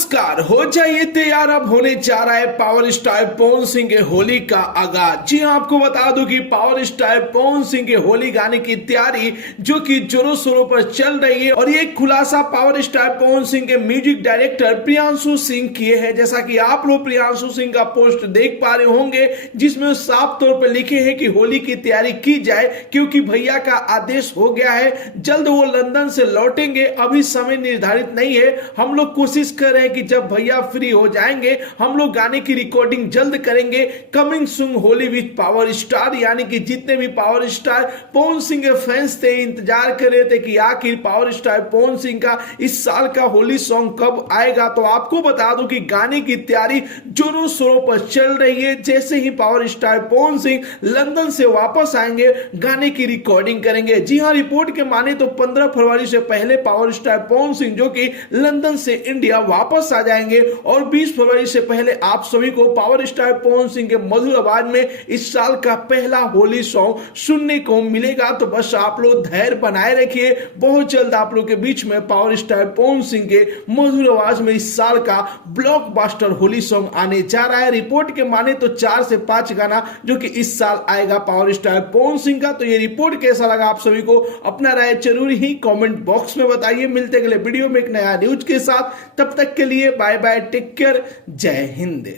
नमस्कार। हो जाइए तैयार, अब होने जा रहा है पावर स्टार पवन सिंह के होली का आगाज। जी हां, आपको बता दूं कि पावर स्टार पवन सिंह के होली गाने की तैयारी जो कि जोरों शोरों पर चल रही है, और ये खुलासा पावर स्टार पवन सिंह के म्यूजिक डायरेक्टर प्रियांशु सिंह किए हैं। जैसा कि आप लोग प्रियांशु सिंह का पोस्ट देख पा रहे होंगे, जिसमें साफ तौर पर लिखे हैं कि होली की तैयारी की जाए, क्योंकि भैया का आदेश हो गया है। जल्द वो लंदन से लौटेंगे, अभी समय निर्धारित नहीं है। हम लोग कोशिश कर रहे हैं कि जब भैया फ्री हो जाएंगे हम लोग गाने की रिकॉर्डिंग जल्द करेंगे। Coming soon Holi with power star, यानी कि जितने भी पावर स्टार पवन सिंह के फैंस थे, इंतजार कर रहे थे कि आखिर पावर स्टार पवन सिंह का इस साल का होली सॉन्ग कब आएगा। तो आपको बता दूं कि गाने की तैयारी जोरों शोरों पर चल रही है। जैसे ही power star Pawan Singh London से वापस आएंगे, गाने की रिकॉर्डिंग करेंगे। जी हां, रिपोर्ट के माने तो 15 फरवरी से पहले पावर स्टार पवन सिंह जो कि लंदन से इंडिया वापस आ जाएंगे, और 20 फरवरी से पहले आप सभी को पावर स्टार पवन सिंह के मधुर आवाज में इस साल का पहला होली सॉन्ग सुनने को मिलेगा। तो बस आप लोग धैर्य बनाए रखिए, बहुत जल्द आप लोग के बीच में पावर स्टार पवन सिंह के मधुर आवाज में इस साल का ब्लॉकबस्टर होली सॉन्ग आने जा रहा है। रिपोर्ट के माने तो 4 से 5 गाना जो कि इस साल आएगा पावर स्टार पवन सिंह का। तो ये रिपोर्ट कैसा लगा आप सभी को, अपना राय जरूर ही कमेंट बॉक्स में बताइए। मिलते अगले वीडियो में एक नया न्यूज के साथ, तब तक के लिए बाय बाय, टेक केयर, जय हिंद।